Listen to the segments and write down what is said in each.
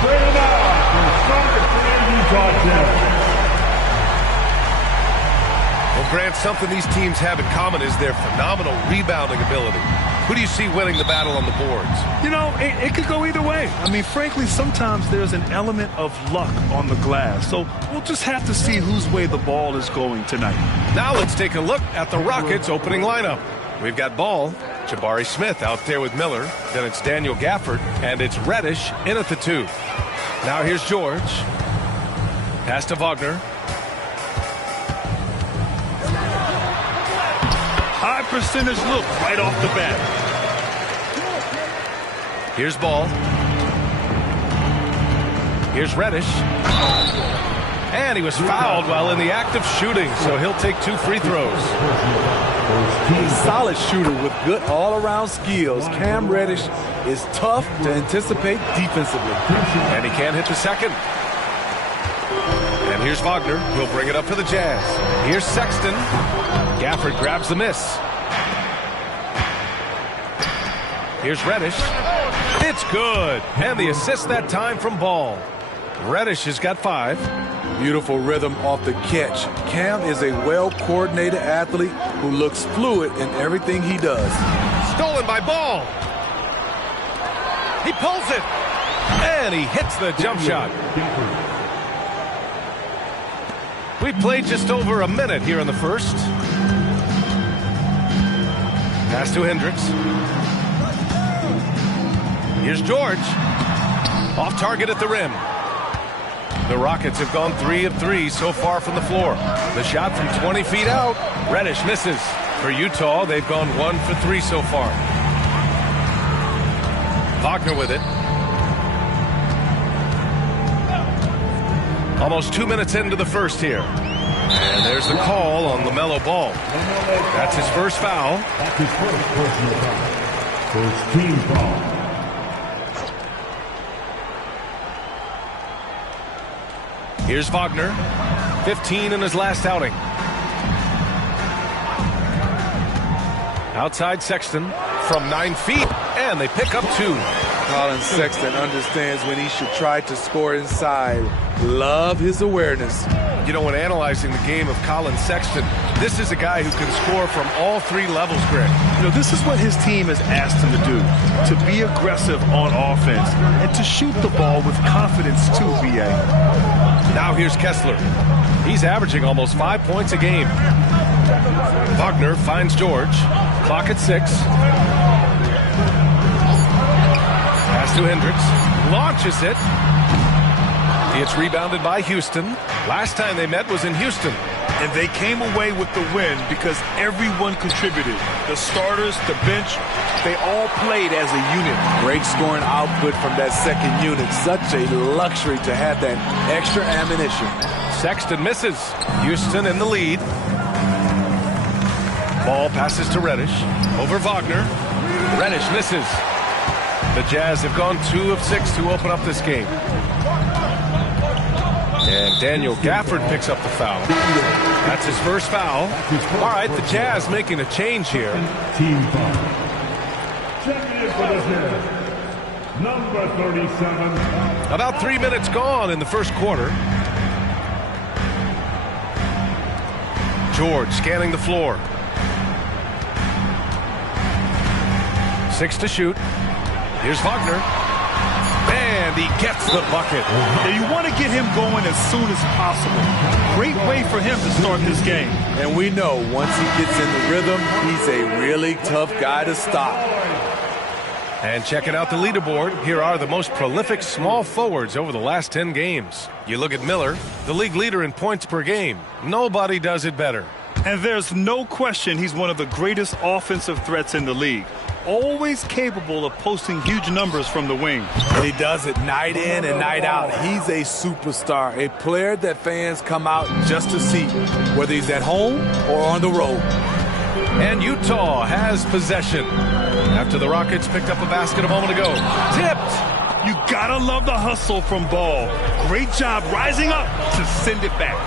straight out from Sonic 3 Utah Jazz. Well, Grant, something these teams have in common is their phenomenal rebounding ability. Who do you see winning the battle on the boards? You know, it could go either way. I mean, frankly, sometimes there's an element of luck on the glass. So we'll just have to see whose way the ball is going tonight. Now let's take a look at the Rockets' opening lineup. We've got Ball, Jabari Smith out there with Miller. Then it's Daniel Gafford, and it's Reddish in at the 2. Now here's George. Pass to Wagner. High percentage look right off the bat. Here's Ball. Here's Reddish. And he was fouled while in the act of shooting, so he'll take 2 free throws. A solid shooter with good all-around skills. Cam Reddish is tough to anticipate defensively. And he can't hit the second. And here's Wagner. He'll bring it up for the Jazz. Here's Sexton. Gafford grabs the miss. Here's Reddish. It's good. And the assist that time from Ball. Reddish has got 5. Beautiful rhythm off the catch. Cam is a well-coordinated athlete who looks fluid in everything he does. Stolen by Ball. He pulls it. And he hits the jump shot. We played just over a minute here in the first. Pass to Hendricks. Here's George. Off target at the rim. The Rockets have gone 3 of 3 so far from the floor. The shot from 20 feet out. Reddish misses. For Utah, they've gone 1 for 3 so far. Wagner with it. Almost 2 minutes into the first here. And there's the call on LaMelo Ball. That's his first foul. That's his first personal foul. First team foul. Here's Wagner. 15 in his last outing. Outside Sexton from 9 feet. And they pick up 2. Colin Sexton understands when he should try to score inside. Love his awareness. You know, when analyzing the game of Colin Sexton, this is a guy who can score from all 3 levels, Greg. You know, this is what his team has asked him to do, to be aggressive on offense and to shoot the ball with confidence too, B.A. Now here's Kessler. He's averaging almost 5 points a game. Wagner finds George. Clock at 6. Pass to Hendricks. Launches it. It's rebounded by Houston. Last time they met was in Houston. And they came away with the win because everyone contributed. The starters, the bench, they all played as a unit. Great scoring output from that second unit. Such a luxury to have that extra ammunition. Sexton misses. Houston in the lead. Ball passes to Reddish. Over Wagner. Reddish misses. The Jazz have gone 2 of 6 to open up this game. And Daniel Gafford picks up the foul. That's his first foul. All right, the Jazz making a change here. Team foul. Checking in for the Jazz, number 37. About 3 minutes gone in the first quarter. George scanning the floor. 6 to shoot. Here's Wagner. And he gets the bucket. Yeah, you want to get him going as soon as possible. Great way for him to start this game. And we know once he gets in the rhythm, he's a really tough guy to stop. And checking out the leaderboard, here are the most prolific small forwards over the last 10 games. You look at Miller, the league leader in points per game. Nobody does it better. And there's no question he's one of the greatest offensive threats in the league. Always capable of posting huge numbers from the wing. And he does it night in and night out. He's a superstar, a player that fans come out just to see, whether he's at home or on the road. And Utah has possession after the Rockets picked up a basket a moment ago. Tipped. You gotta love the hustle from Ball. Great job rising up to send it back.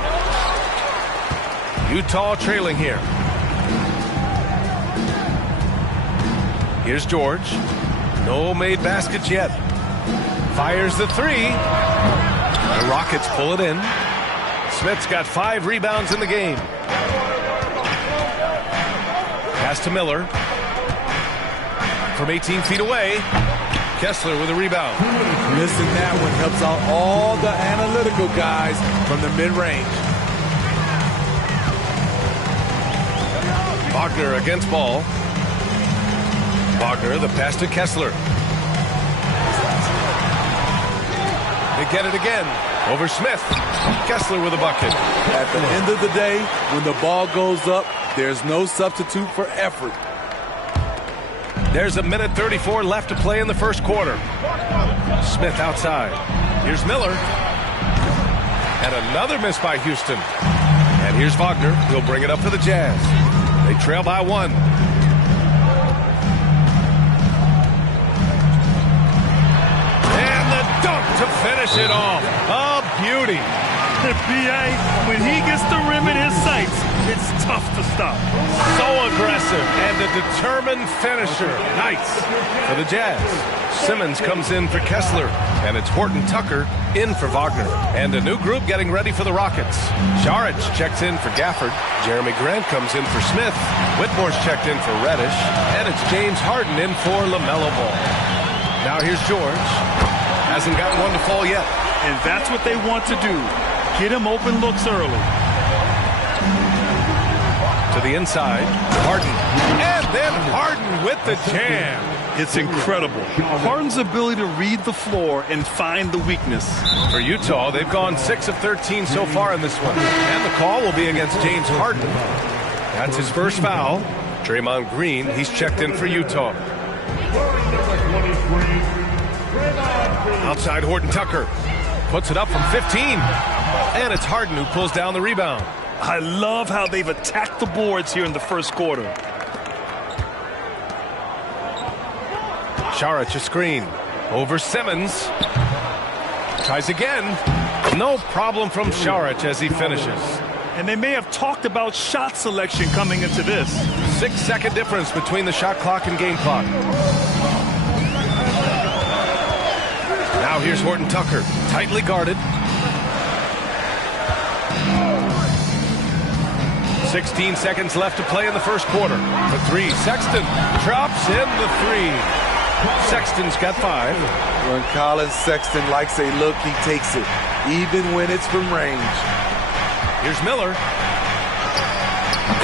Utah trailing here. Here's George. No made baskets yet. Fires the three. The Rockets pull it in. Smith's got 5 rebounds in the game. Pass to Miller. From 18 feet away. Kessler with a rebound. Missing that one helps out all the analytical guys from the mid-range. Wagner against ball. Wagner, the pass to Kessler. They get it again. Over Smith. Kessler with a bucket. At the end of the day, when the ball goes up, there's no substitute for effort. There's 1:34 left to play in the first quarter. Smith outside. Here's Miller. And another miss by Houston. And here's Wagner. He'll bring it up for the Jazz. They trail by 1. And the dunk to finish it off. A beauty. B.A., when he gets the rim in his sights, it's tough to stop. So aggressive and a determined finisher. Nice for the Jazz. Simmons comes in for Kessler, and it's Horton Tucker in for Wagner. And a new group getting ready for the Rockets. Saric checks in for Gafford. Jeremy Grant comes in for Smith. Whitmore's checked in for Reddish. And it's James Harden in for LaMelo Ball. Now here's George. Hasn't gotten one to fall yet. And that's what they want to do. Get him open looks early. To the inside. Harden. And then Harden with the jam. It's incredible. Harden's ability to read the floor and find the weakness. For Utah, they've gone 6 of 13 so far in this one. And the call will be against James Harden. That's his first foul. Draymond Green, he's checked in for Utah. Outside Horton Tucker. Puts it up from 15. And it's Harden who pulls down the rebound. I love how they've attacked the boards here in the first quarter. Saric a screen. Over Simmons. Tries again. No problem from Saric as he finishes. And they may have talked about shot selection coming into this. 6-second difference between the shot clock and game clock. Now here's Horton Tucker. Tightly guarded. 16 seconds left to play in the first quarter. For 3, Sexton drops in the 3. Sexton's got 5. When Colin Sexton likes a look, he takes it, even when it's from range. Here's Miller.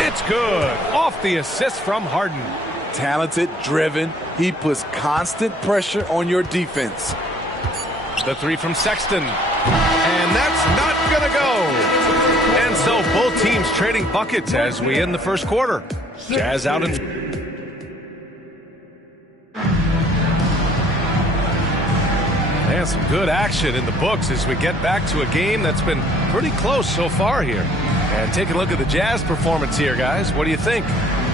It's good. Off the assist from Harden. Talented, driven. He puts constant pressure on your defense. The 3 from Sexton. And that's not going to go. And so both teams trading buckets as we end the first quarter. Jazz out in... And some good action in the books as we get back to a game that's been pretty close so far here. And take a look at the Jazz performance here, guys. What do you think?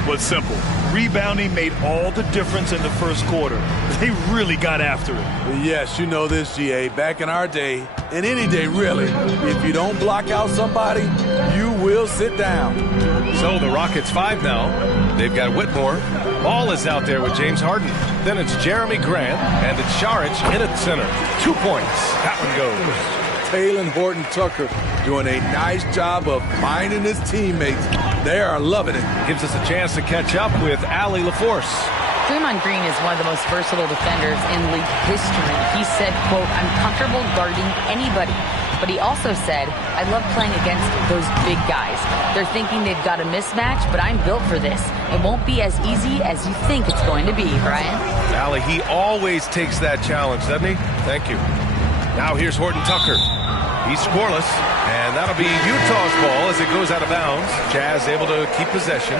Well, it's simple. Rebounding made all the difference in the first quarter. They really got after it. Yes, you know this, GA. Back in our day, and any day really, if you don't block out somebody, you will sit down. So the Rockets 5 now. They've got Whitmore. Ball is out there with James Harden. Then it's Jeremy Grant, and it's Saric in at center. 2 points. That one goes. Talen Horton Tucker doing a nice job of finding his teammates. They are loving it. Gives us a chance to catch up with Allie LaForce. Draymond Green is one of the most versatile defenders in league history. He said, quote, "I'm comfortable guarding anybody." But he also said, "I love playing against those big guys. They're thinking they've got a mismatch, but I'm built for this. It won't be as easy as you think it's going to be," Brian. Allie, he always takes that challenge, doesn't he? Thank you. Now here's Horton Tucker. He's scoreless, and that'll be Utah's ball as it goes out of bounds. Jazz able to keep possession.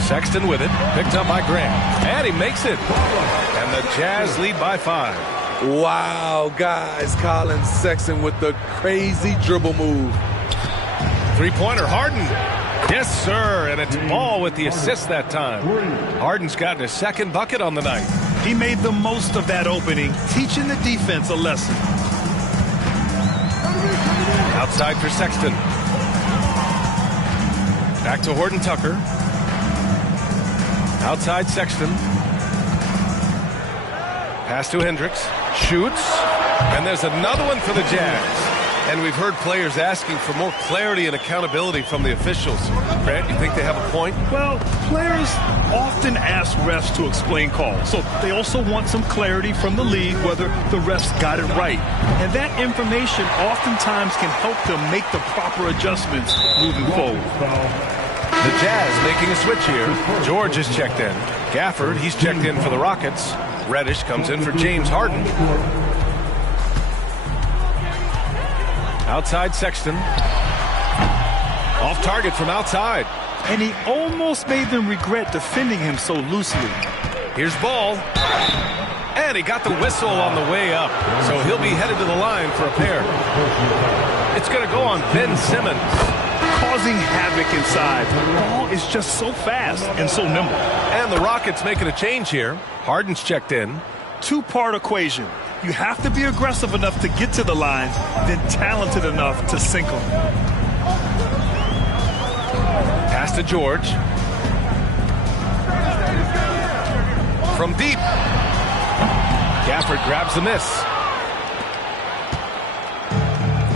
Sexton with it, picked up by Grant, and he makes it. And the Jazz lead by 5. Wow, guys, Colin Sexton with the crazy dribble move. Three-pointer, Harden. Yes, sir, and it's Ball with the assist that time. Harden's gotten his second bucket on the night. He made the most of that opening, teaching the defense a lesson. Outside for Sexton. Back to Horton Tucker. Outside Sexton. Pass to Hendricks. Shoots. And there's another one for the Jazz. And we've heard players asking for more clarity and accountability from the officials. Grant, you think they have a point? Well, players often ask refs to explain calls. So they also want some clarity from the league whether the refs got it right. And that information oftentimes can help them make the proper adjustments moving forward. The Jazz making a switch here. George is checked in. Gafford, he's checked in for the Rockets. Reddish comes in for James Harden. Outside Sexton. Off target from outside. And he almost made them regret defending him so loosely. Here's Ball. And he got the whistle on the way up. So he'll be headed to the line for a pair. It's going to go on Ben Simmons. Causing havoc inside. Ball is just so fast and so nimble. And the Rockets making a change here. Harden's checked in. Two-part equation. You have to be aggressive enough to get to the line, then talented enough to sink them. Pass to George. From deep. Gafford grabs the miss.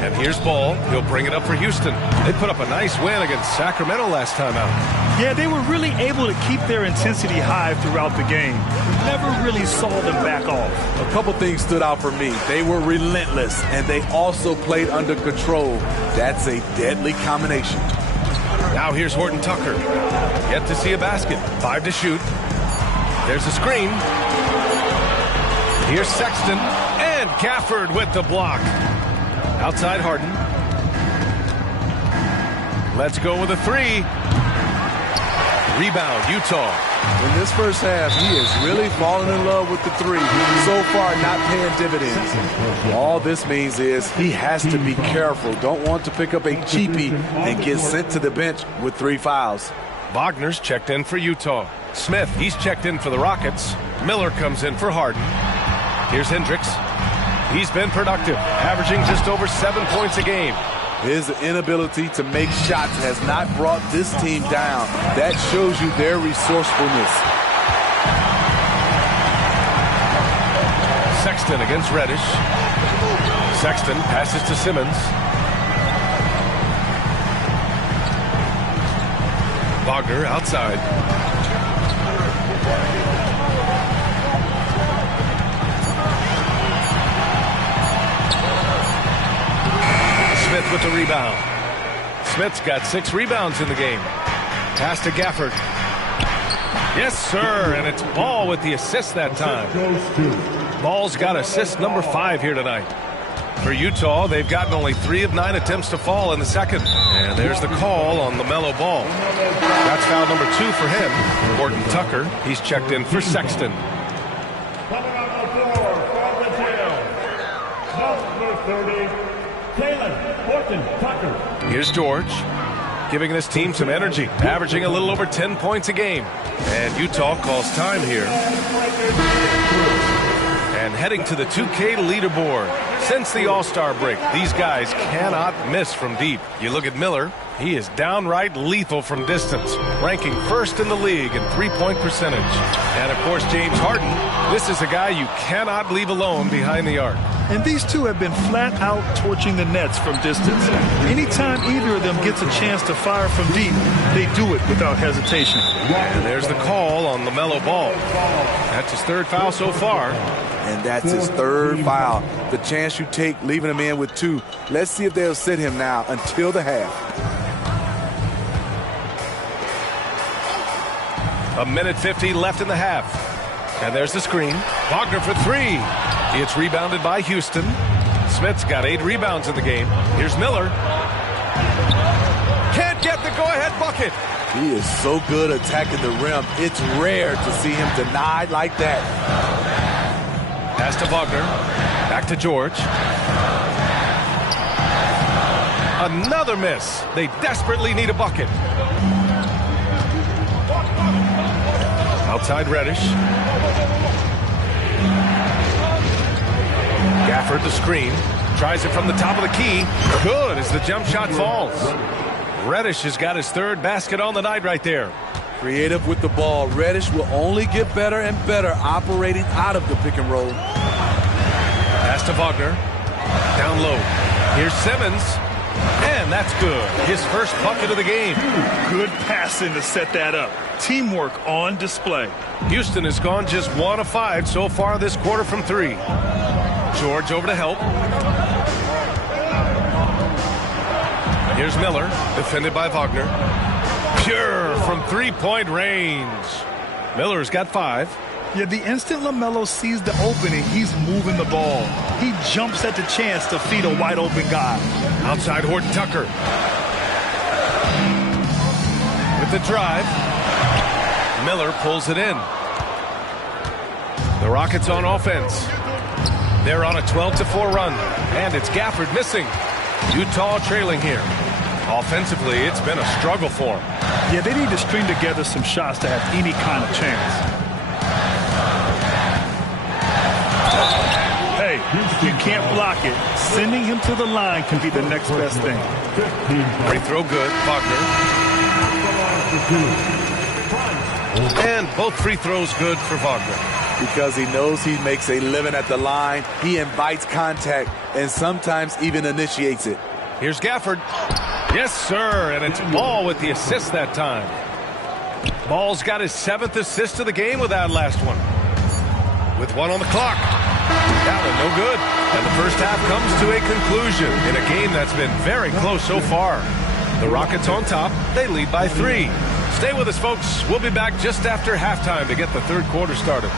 And here's Ball. He'll bring it up for Houston. They put up a nice win against Sacramento last time out. Yeah, they were really able to keep their intensity high throughout the game. Never really saw them back off. A couple things stood out for me. They were relentless, and they also played under control. That's a deadly combination. Now here's Horton Tucker. Yet to see a basket. 5 to shoot. There's a screen. Here's Sexton. And Gafford with the block. Outside Harden. Let's go with a 3. Rebound, Utah. In this first half, he is really falling in love with the 3. So far, not paying dividends. All this means is he has to be careful. Don't want to pick up a cheapie and get sent to the bench with 3 fouls. Wagner's checked in for Utah. Smith, he's checked in for the Rockets. Miller comes in for Harden. Here's Hendricks. He's been productive, averaging just over 7 points a game. His inability to make shots has not brought this team down. That shows you their resourcefulness. Sexton against Reddish. Sexton passes to Simmons. Wagner outside. Smith with the rebound. Smith's got 6 rebounds in the game. Pass to Gafford. Yes, sir, and it's Ball with the assist that time. Ball's got assist number 5 here tonight. For Utah, they've gotten only 3 of 9 attempts to fall in the second. And there's the call on LaMelo Ball. That's foul number 2 for him. Horton Tucker, he's checked in for Sexton. Coming on the floor from the jail, number 30, Taylor Horton Tucker. Here's George, giving this team some energy, averaging a little over 10 points a game. And Utah calls time here. And heading to the 2K leaderboard. Since the All-Star break, these guys cannot miss from deep. You look at Miller, he is downright lethal from distance, ranking first in the league in three-point percentage. And, of course, James Harden, this is a guy you cannot leave alone behind the arc. And these two have been flat out torching the Nets from distance. Anytime either of them gets a chance to fire from deep, they do it without hesitation. And there's the call on LaMelo Ball. That's his 3rd foul so far. And that's his 3rd foul. The chance you take leaving him in with 2. Let's see if they'll sit him now until the half. 1:50 left in the half. And there's the screen. Wagner for 3. It's rebounded by Houston. Smith's got 8 rebounds in the game. Here's Miller. Can't get the go-ahead bucket. He is so good attacking the rim. It's rare to see him denied like that. Pass to Wagner. Back to George. Another miss. They desperately need a bucket. Outside Reddish. Gafford the screen. Tries it from the top of the key. Good as the jump shot falls. Reddish has got his third basket on the night right there. Creative with the ball. Reddish will only get better and better operating out of the pick and roll. Pass to Wagner. Down low. Here's Simmons. And that's good. His first bucket of the game. Good passing to set that up. Teamwork on display. Houston has gone just 1 of 5 so far this quarter from 3. George over to help. Here's Miller, defended by Wagner. Pure from three-point range. Miller's got 5. Yeah, the instant LaMelo sees the opening, he's moving the ball. He jumps at the chance to feed a wide-open guy. Outside Horton Tucker. With the drive. Miller pulls it in. The Rockets on offense. They're on a 12-4 run. And it's Gafford missing. Utah trailing here. Offensively, it's been a struggle for them. Yeah, they need to string together some shots to have any kind of chance. Hey, you can't block it. Sending him to the line can be the next best thing. Free throw good, Wagner. And both free throws good for Wagner. Because he knows he makes a living at the line, he invites contact and sometimes even initiates it. Here's Gafford. Yes, sir, and it's Ball with the assist that time. Ball's got his 7th assist of the game with that last one. With 1 on the clock. That one no good. And the first half comes to a conclusion in a game that's been very close so far. The Rockets on top. They lead by 3. Stay with us, folks. We'll be back just after halftime to get the third quarter started.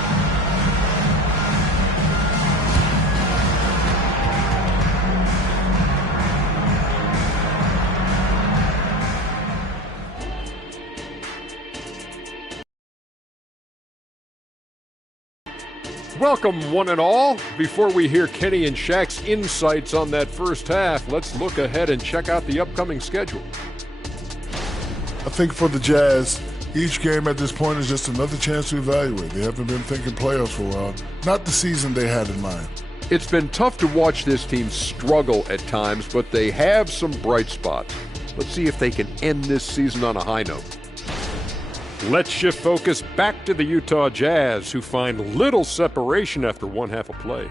Welcome, one and all. Before we hear Kenny and Shaq's insights on that first half, let's look ahead and check out the upcoming schedule. I think for the Jazz, each game at this point is just another chance to evaluate. They haven't been thinking playoffs for a while. Not the season they had in mind. It's been tough to watch this team struggle at times, but they have some bright spots. Let's see if they can end this season on a high note. Let's shift focus back to the Utah Jazz, who find little separation after one half of play.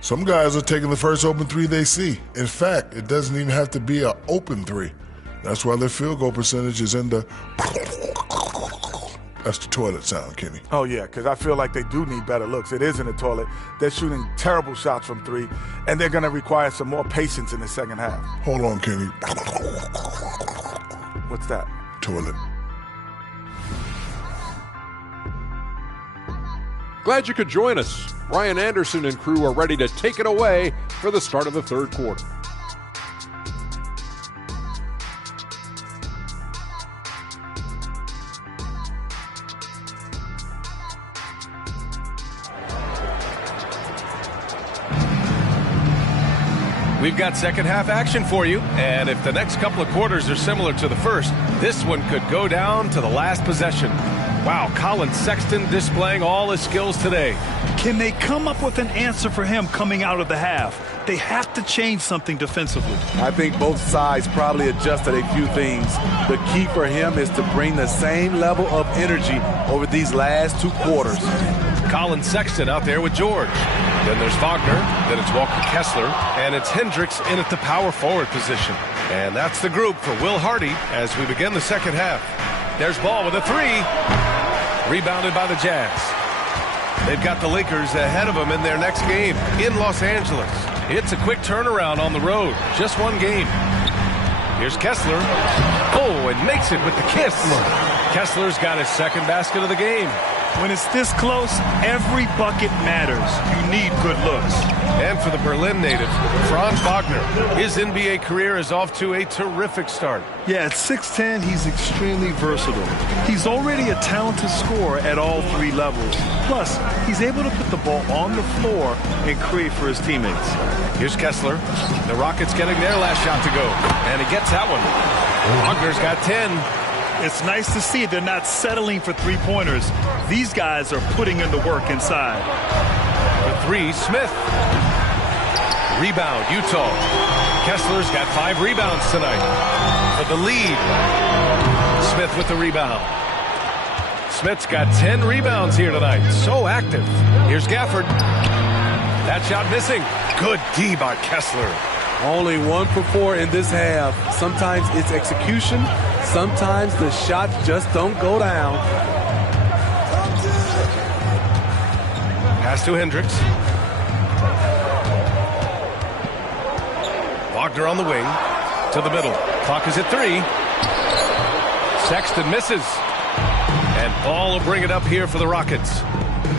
Some guys are taking the first open 3 they see. In fact, it doesn't even have to be an open 3. That's why their field goal percentage is in the... That's the toilet sound, Kenny. Oh, yeah, because I feel like they do need better looks. It is in the toilet. They're shooting terrible shots from 3, and they're going to require some more patience in the second half. Hold on, Kenny. What's that? Toilet. Glad you could join us. Ryan Anderson and crew are ready to take it away for the start of the third quarter. We've got second half action for you, and if the next couple of quarters are similar to the first, this one could go down to the last possession. Wow, Colin Sexton displaying all his skills today. Can they come up with an answer for him coming out of the half? They have to change something defensively. I think both sides probably adjusted a few things. The key for him is to bring the same level of energy over these last 2 quarters. Colin Sexton out there with George. Then there's Wagner, then it's Walker Kessler, and it's Hendricks in at the power forward position. And that's the group for Will Hardy as we begin the second half. There's Ball with a 3. Rebounded by the Jazz. They've got the Lakers ahead of them in their next game in Los Angeles. It's a quick turnaround on the road. Just 1 game. Here's Kessler. Oh, and makes it with the kiss. Kessler's got his second basket of the game. When it's this close, every bucket matters. You need good looks. And for the Berlin native, Franz Wagner. His NBA career is off to a terrific start. Yeah, at 6'10", he's extremely versatile. He's already a talented scorer at all 3 levels. Plus, he's able to put the ball on the floor and create for his teammates. Here's Kessler. The Rockets getting their last shot to go. And he gets that one. Wagner's got 10. It's nice to see they're not settling for 3-pointers. These guys are putting in the work inside. For 3, Smith. Rebound, Utah. Kessler's got 5 rebounds tonight for the lead. Smith with the rebound. Smith's got 10 rebounds here tonight. So active. Here's Gafford. That shot missing. Good D by Kessler. Only 1 for 4 in this half. Sometimes it's execution. Sometimes the shots just don't go down. Pass to Hendricks. Wagner on the wing. To the middle. Clock is at 3. Sexton misses. And Ball will bring it up here for the Rockets.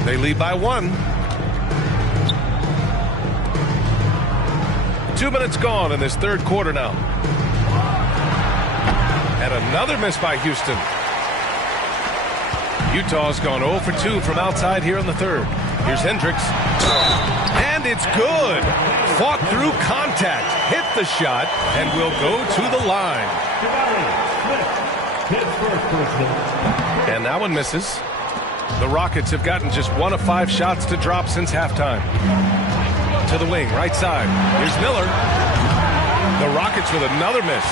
They lead by 1. 2 minutes gone in this third quarter now. And another miss by Houston. Utah's gone 0 for 2 from outside here in the third. Here's Hendricks. And it's good. Fought through contact. Hit the shot and will go to the line. And that one misses. The Rockets have gotten just 1 of 5 shots to drop since halftime. To the wing, right side. Here's Miller. The Rockets with another miss.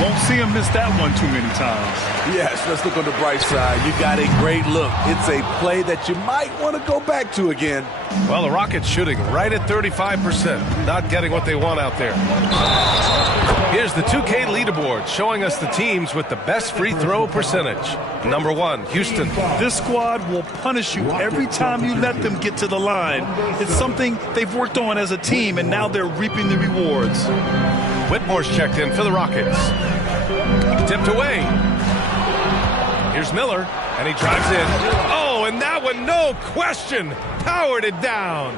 Won't see him miss that one too many times. Yes, let's look on the bright side. You got a great look. It's a play that you might want to go back to again. Well, the Rockets shooting right at 35%. Not getting what they want out there. Here's the 2K leaderboard showing us the teams with the best free throw percentage. Number 1, Houston. This squad will punish you every time you let them get to the line. It's something they've worked on as a team, and now they're reaping the rewards. Whitmore's checked in for the Rockets. Tipped away. Here's Miller, and he drives in. Oh, and that one, no question, powered it down.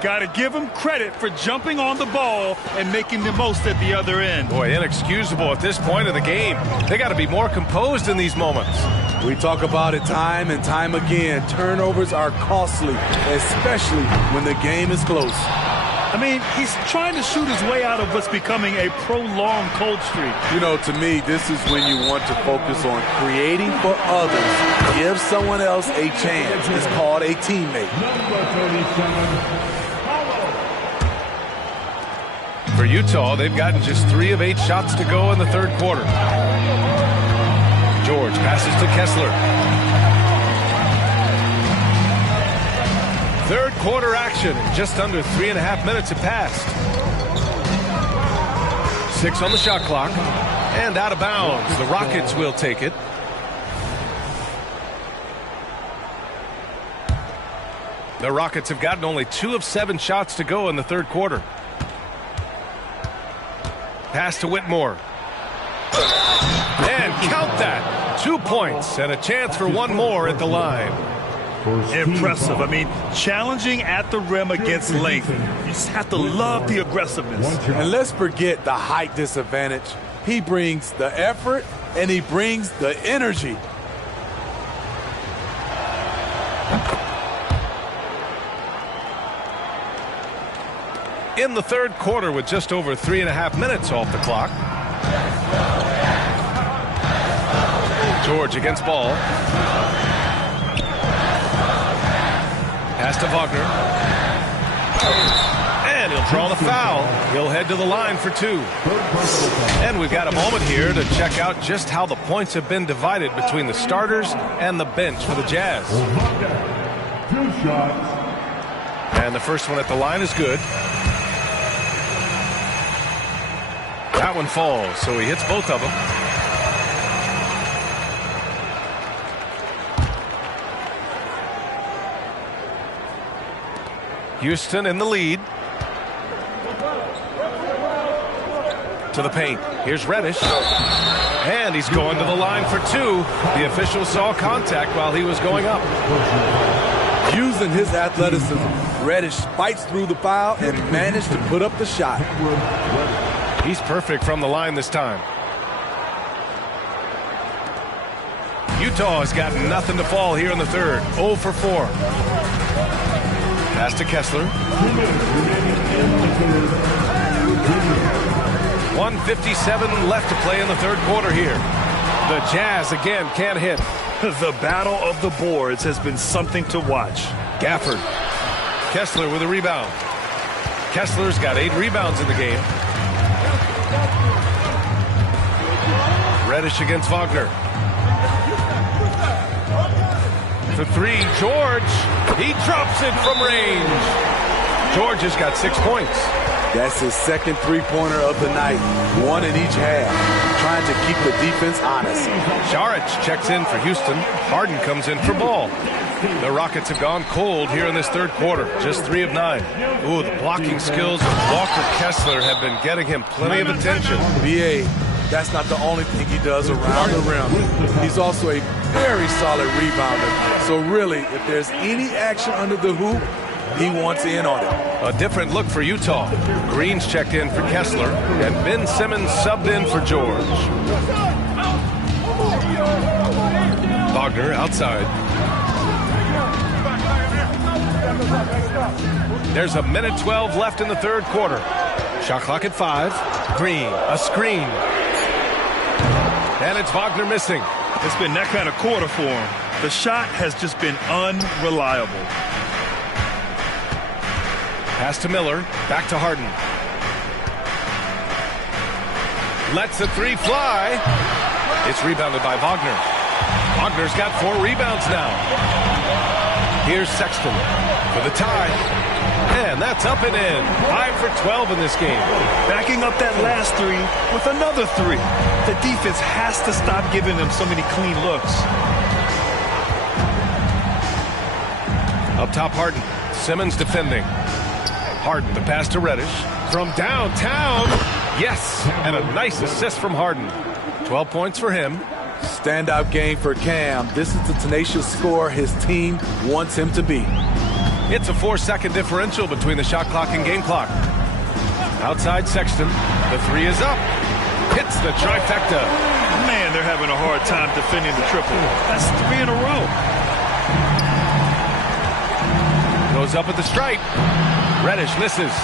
Got to give him credit for jumping on the ball and making the most at the other end. Boy, inexcusable at this point of the game. They got to be more composed in these moments. We talk about it time and time again. Turnovers are costly, especially when the game is close. I mean, he's trying to shoot his way out of what's becoming a prolonged cold streak. You know, to me, this is when you want to focus on creating for others. Give someone else a chance. It's called a teammate. For Utah, they've gotten just 3 of 8 shots to go in the third quarter. George passes to Kessler. Third quarter action. Just under 3.5 minutes have passed. 6 on the shot clock. And out of bounds. The Rockets will take it. The Rockets have gotten only 2 of 7 shots to go in the third quarter. Pass to Whitmore. And count that. 2 points and a chance for 1 more at the line. Impressive. I mean, challenging at the rim against length. You just have to love the aggressiveness. And let's forget the height disadvantage. He brings the effort and he brings the energy. In the third quarter with just over 3.5 minutes off the clock. George against Ball. Pass to Wagner. And he'll draw the foul. He'll head to the line for 2. And we've got a moment here to check out just how the points have been divided between the starters and the bench for the Jazz. 2 shots. And the first one at the line is good. That one falls, so he hits both of them. Houston in the lead. To the paint. Here's Reddish. And he's going to the line for 2. The official saw contact while he was going up. Using his athleticism, Reddish fights through the foul and managed to put up the shot. He's perfect from the line this time. Utah has got nothing to fall here in the third. 0 for 4. Pass to Kessler. 1:57 left to play in the third quarter here. The Jazz again can't hit. The battle of the boards has been something to watch. Gafford. Kessler with a rebound. Kessler's got 8 rebounds in the game. Reddish against Wagner. For 3, George. He drops it from range. George has got 6 points. That's his second three-pointer of the night, 1 in each half, trying to keep the defense honest. Saric checks in for Houston. Harden comes in for Ball. The Rockets have gone cold here in this third quarter, just 3 of 9. Ooh, the blocking skills of Walker Kessler have been getting him plenty of attention. B.A., that's not the only thing he does around the rim. He's also a very solid rebounder. So really, if there's any action under the hoop, he wants in on it. A different look for Utah. Green's checked in for Kessler, and Ben Simmons subbed in for George. Wagner outside. There's 1:12 left in the third quarter. Shot clock at 5. Green, a screen. And it's Wagner missing. It's been that kind of quarter for him. The shot has just been unreliable. Pass to Miller, back to Harden. Lets the 3 fly. It's rebounded by Wagner. Wagner's got 4 rebounds now. Here's Sexton for the tie. And that's up and in. 5 for 12 in this game. Backing up that last 3 with another 3. The defense has to stop giving them so many clean looks. Up top, Harden. Simmons defending. Harden, the pass to Reddish. From downtown. Yes, and a nice assist from Harden. 12 points for him. Standout game for Cam. This is the tenacious scorer his team wants him to be. It's a 4-second differential between the shot clock and game clock. Outside Sexton. The 3 is up. Hits the trifecta. Man, they're having a hard time defending the triple. That's 3 in a row. Goes up at the stripe. Reddish misses.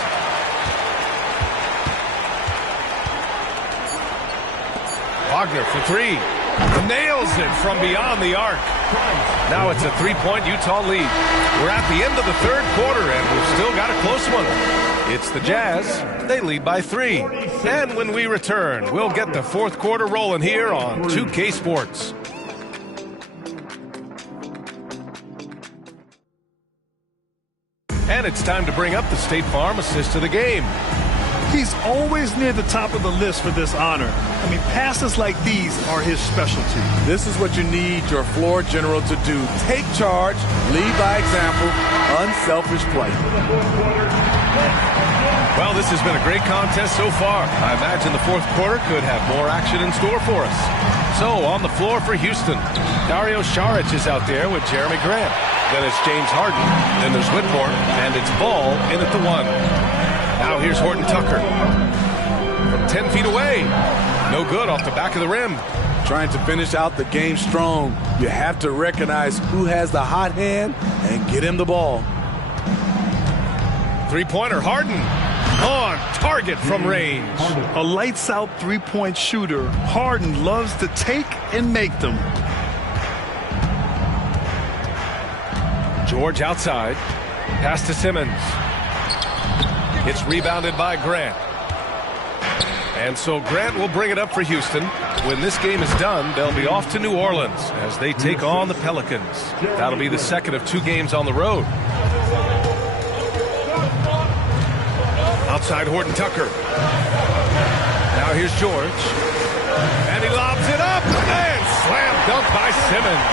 Wagner for 3. Nails it from beyond the arc. Now it's a 3-point Utah lead. We're at the end of the third quarter, and we've still got a close one. It's the Jazz. They lead by 3. And when we return, we'll get the fourth quarter rolling here on 2K Sports. And it's time to bring up the State Farm assist of the game. He's always near the top of the list for this honor. I mean, passes like these are his specialty. This is what you need your floor general to do. Take charge, lead by example, unselfish play. Well, this has been a great contest so far. I imagine the fourth quarter could have more action in store for us. So, on the floor for Houston, Dario Saric is out there with Jeremy Grant. Then it's James Harden. Then there's Whitmore. And it's Ball in at the 1. Now here's Horton Tucker. From 10 feet away. No good off the back of the rim. Trying to finish out the game strong. You have to recognize who has the hot hand and get him the ball. 3-pointer Harden. On target from range. A lights-out three-point shooter. Harden loves to take and make them. George outside. Pass to Simmons. It's rebounded by Grant. And so Grant will bring it up for Houston. When this game is done, they'll be off to New Orleans as they take on the Pelicans. That'll be the second of 2 games on the road. Outside Horton Tucker. Now here's George. And he lobs it up. And slam dunk by Simmons.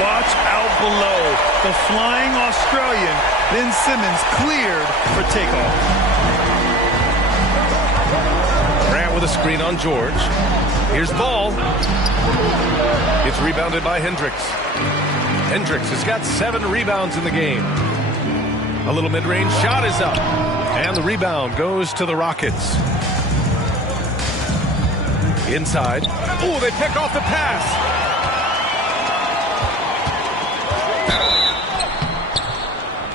Watch out below. The flying Australian, Ben Simmons, cleared for takeoff. Grant with a screen on George. Here's Ball. It's rebounded by Hendricks. Hendricks has got 7 rebounds in the game. A little mid-range shot is up. And the rebound goes to the Rockets. Inside. Oh, they pick off the pass.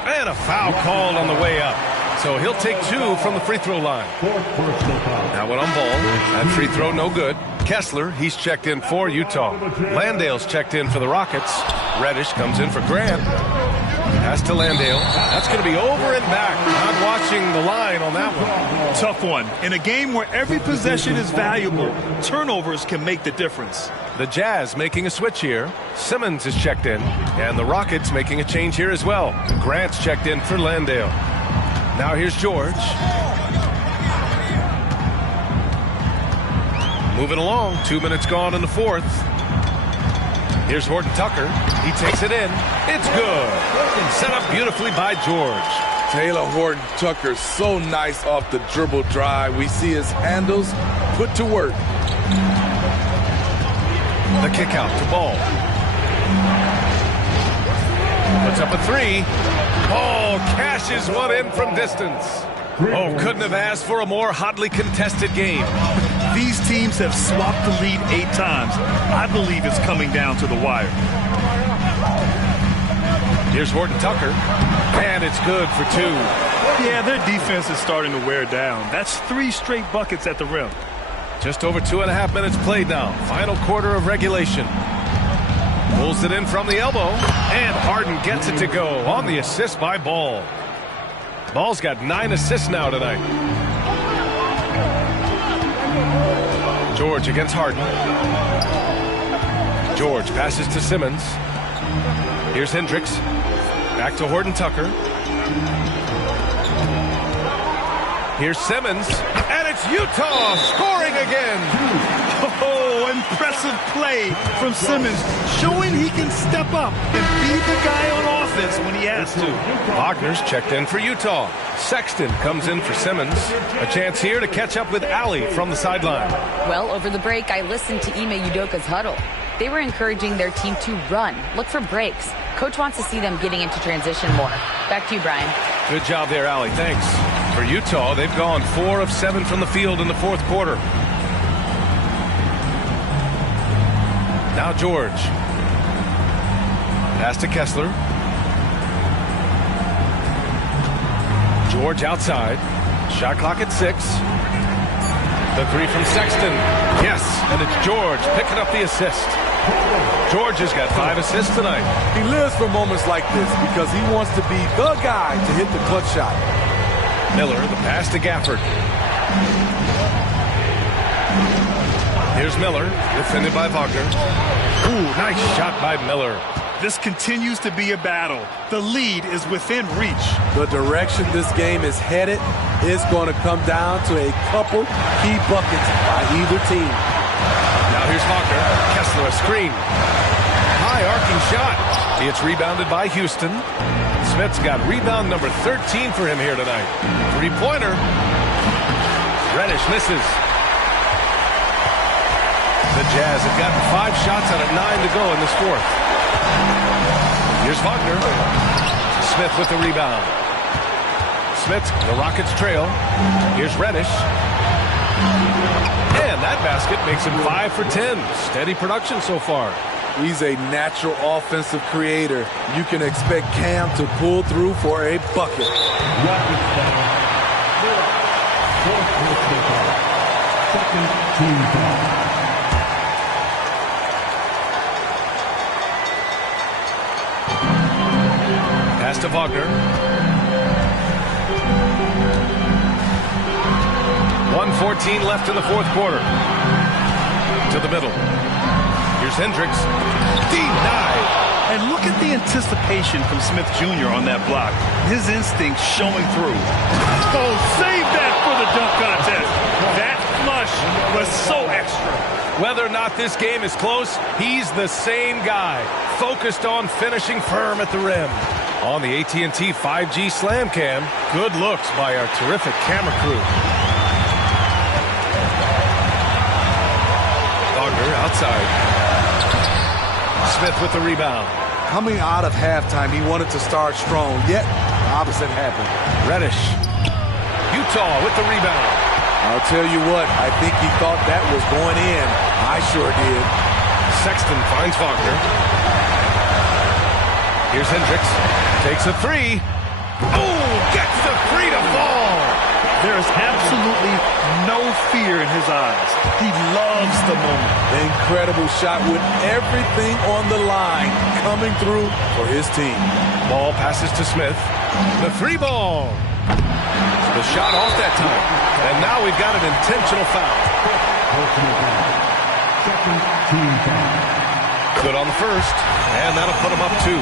And a foul called on the way up. So he'll take 2 from the free throw line. Now one on Ball. That free throw no good. Kessler, he's checked in for Utah. Landale's checked in for the Rockets. Reddish comes in for Grant. Pass to Landale. That's going to be over and back. Not watching the line on that one. Tough one. In a game where every possession is valuable, turnovers can make the difference. The Jazz making a switch here. Simmons is checked in. And the Rockets making a change here as well. Grant's checked in for Landale. Now here's George. Moving along. 2 minutes gone in the fourth. Here's Horton Tucker. He takes it in. It's good. Set up beautifully by George. Taylor Horton Tucker, so nice off the dribble drive. We see his handles put to work. The kick out to Ball. Puts up a three. Ball cashes one in from distance. Oh, couldn't have asked for a more hotly contested game. These teams have swapped the lead 8 times. I believe it's coming down to the wire. Here's Horton Tucker. And it's good for 2. Yeah, their defense is starting to wear down. That's 3 straight buckets at the rim. Just over 2.5 minutes played now. Final quarter of regulation. Pulls it in from the elbow. And Harden gets it to go on the assist by Ball. Ball's got 9 assists now tonight. George against Harden. George passes to Simmons. Here's Hendricks. Back to Horton Tucker. Here's Simmons. And it's Utah scoring again. Oh, impressive play from Simmons, showing he can step up and be the guy on offense when he has to. Wagner's checked in for Utah. Sexton comes in for Simmons. A chance here to catch up with Allie from the sideline. Well, over the break, I listened to Ime Udoka's huddle. They were encouraging their team to run, look for breaks. Coach wants to see them getting into transition more. Back to you, Brian. Good job there, Allie. Thanks. For Utah, they've gone 4 of 7 from the field in the fourth quarter. Now George. Pass to Kessler. George outside. Shot clock at 6. The 3 from Sexton. Yes, and it's George picking up the assist. George has got 5 assists tonight. He lives for moments like this because he wants to be the guy to hit the clutch shot. Miller, the pass to Gafford. Here's Miller, defended by Wagner. Ooh, nice shot by Miller. This continues to be a battle. The lead is within reach. The direction this game is headed is going to come down to a couple key buckets by either team. Now here's Wagner. Kessler, a screen. High arcing shot. It's rebounded by Houston. Smith's got rebound number 13 for him here tonight. 3-pointer. Reddish misses. The Jazz have gotten 5 shots out of 9 to go in this fourth. Here's Wagner. Smith with the rebound. Smith, the Rockets trail. Here's Reddish. And that basket makes him 5 for 10. Steady production so far. He's a natural offensive creator. You can expect Cam to pull through for a bucket. Pass to Wagner. 1:14 left in the fourth quarter. To the middle. Here's Hendricks. Denied. And look at the anticipation from Smith Jr. on that block. His instincts showing through. Oh, save that for the dunk contest. That flush was so extra. Whether or not this game is close, he's the same guy. Focused on finishing firm at the rim. On the AT&T 5G Slam Cam, good looks by our terrific camera crew. Wagner outside. Smith with the rebound. Coming out of halftime, he wanted to start strong, yet the opposite happened. Reddish. Utah with the rebound. I'll tell you what, I think he thought that was going in. I sure did. Sexton finds Wagner. Here's Hendricks. Takes a 3. Oh, gets the 3 to fall. There is absolutely no fear in his eyes. He loves the moment. Incredible shot with everything on the line coming through for his team. Ball passes to Smith. The three ball. The shot off that time. And now we've got an intentional foul. Good on the first. And that'll put him up 2.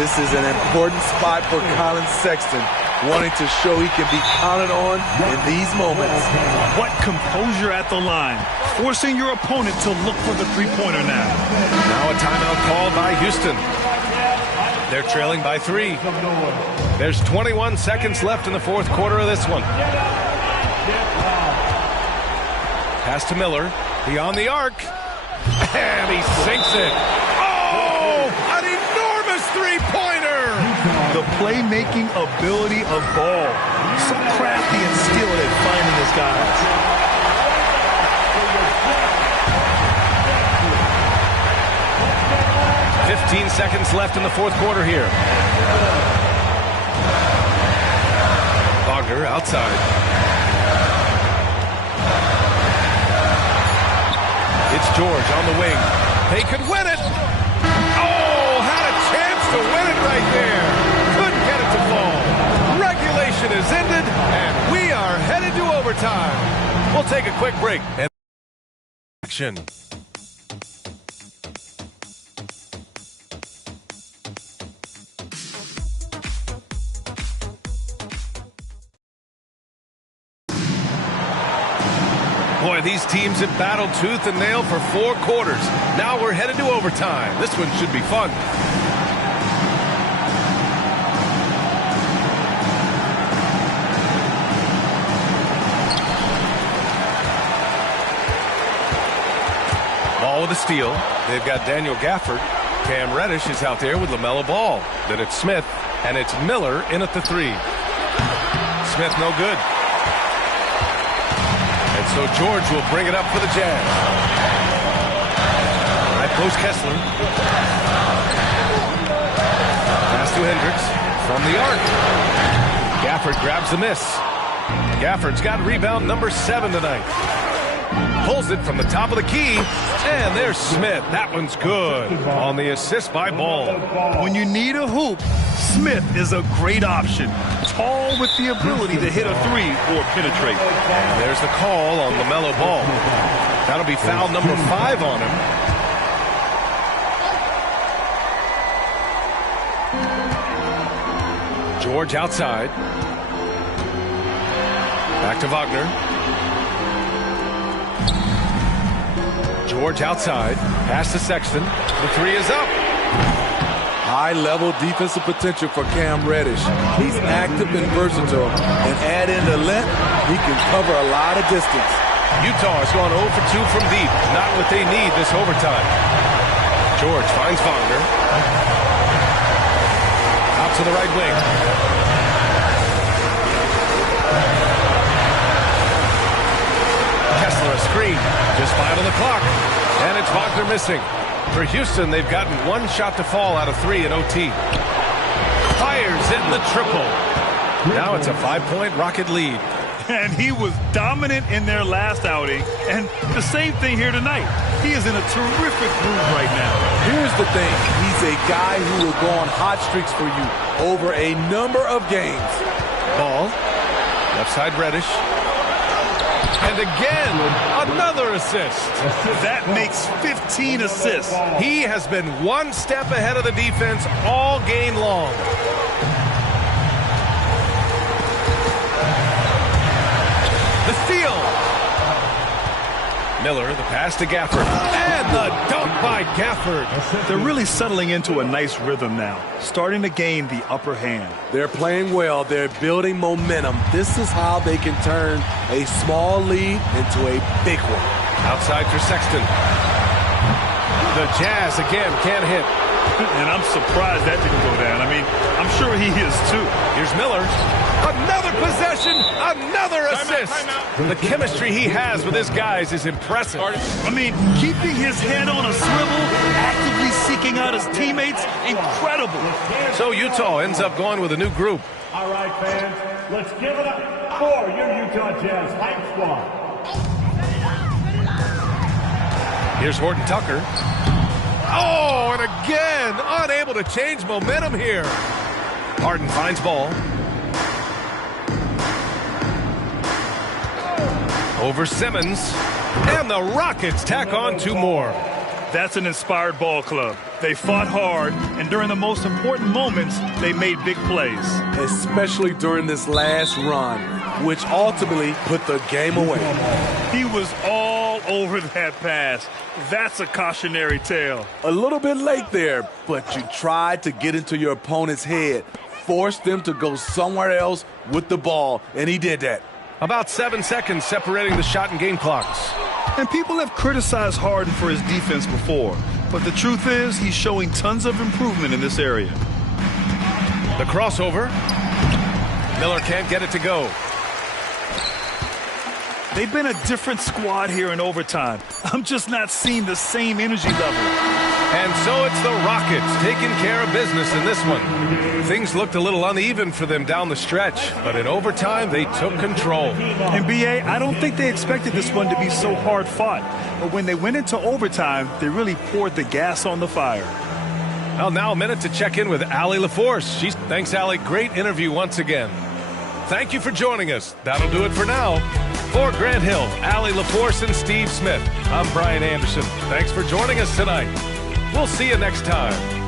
This is an important spot for Collin Sexton, wanting to show he can be counted on in these moments. What composure at the line, forcing your opponent to look for the three-pointer now. Now a timeout called by Houston. They're trailing by 3. There's 21 seconds left in the fourth quarter of this one. Pass to Miller. Beyond the arc. And he sinks it. Oh! An enormous three-pointer! The playmaking ability of Ball. So crafty and skilled at finding his guys. "15 seconds left in the fourth quarter here. Wagner outside. It's George on the wing. They could win it. Oh, had a chance to win it right there. Couldn't get it to fall. Regulation is ended, and we are headed to overtime. We'll take a quick break. And action. Boy, these teams have battled tooth and nail for 4 quarters. Now we're headed to overtime. This one should be fun. Ball with a steal. They've got Daniel Gafford. Cam Reddish is out there with LaMelo Ball. Then it's Smith, and it's Miller in at the 3. Smith no good. And so George will bring it up for the Jazz. High post Kessler. Pass to Hendricks from the arc. Gafford grabs the miss. Gafford's got rebound number 7 tonight. Pulls it from the top of the key. And there's Smith. That one's good on the assist by Ball. When you need a hoop, Smith is a great option. Tall with the ability to hit a 3 or penetrate. And there's the call on LaMelo Ball. That'll be foul number 5 on him. George outside. Back to Wagner. George outside. Pass to Sexton. The 3 is up. High-level defensive potential for Cam Reddish. He's active and versatile, and add in the length, he can cover a lot of distance. Utah has gone 0 for 2 from deep. Not what they need this overtime. George finds Wagner. Out to the right wing. Kessler a screen. Just 5 on the clock. And it's Wagner missing. For Houston, they've gotten 1 shot to fall out of 3 in OT. Fires in the triple. Now it's a 5-point Rocket lead. And he was dominant in their last outing. And the same thing here tonight. He is in a terrific groove right now. Here's the thing. He's a guy who will go on hot streaks for you over a number of games. Ball. Left side Reddish. And again, another assist. That makes 15 assists. He has been 1 step ahead of the defense all game long. The steal. Miller, the pass to Gafford. And the dunk by Gafford. They're really settling into a nice rhythm now, starting to gain the upper hand. They're playing well. They're building momentum. This is how they can turn a small lead into a big one. Outside for Sexton. The Jazz again can't hit. And I'm surprised that didn't go down. I mean, I'm sure he is too. Here's Miller. Another possession, another assist. The chemistry he has with his guys is impressive. I mean, keeping his head on a swivel, actively seeking out his teammates, incredible. So Utah ends up going with a new group. All right, fans, let's give it up for your Utah Jazz Hype Squad. Here's Horton Tucker. Oh, and again, unable to change momentum here. Harden finds ball. Over Simmons. And the Rockets tack on 2 more. That's an inspired ball club. They fought hard, and during the most important moments, they made big plays. Especially during this last run, which ultimately put the game away. He was all over that pass. That's a cautionary tale. A little bit late there, but you tried to get into your opponent's head, forced them to go somewhere else with the ball, and he did that. About 7 seconds separating the shot and game clocks. And people have criticized Harden for his defense before, but the truth is he's showing tons of improvement in this area. The crossover. Miller can't get it to go. They've been a different squad here in overtime. I'm just not seeing the same energy level. And so it's the Rockets taking care of business in this one. Things looked a little uneven for them down the stretch, but in overtime they took control. And B.A., I don't think they expected this one to be so hard fought. But when they went into overtime, they really poured the gas on the fire. Well, now a minute to check in with Allie LaForce. Thanks, Allie. Great interview once again. Thank you for joining us. That'll do it for now. For Grant Hill, Allie LaForce, and Steve Smith, I'm Brian Anderson. Thanks for joining us tonight. We'll see you next time.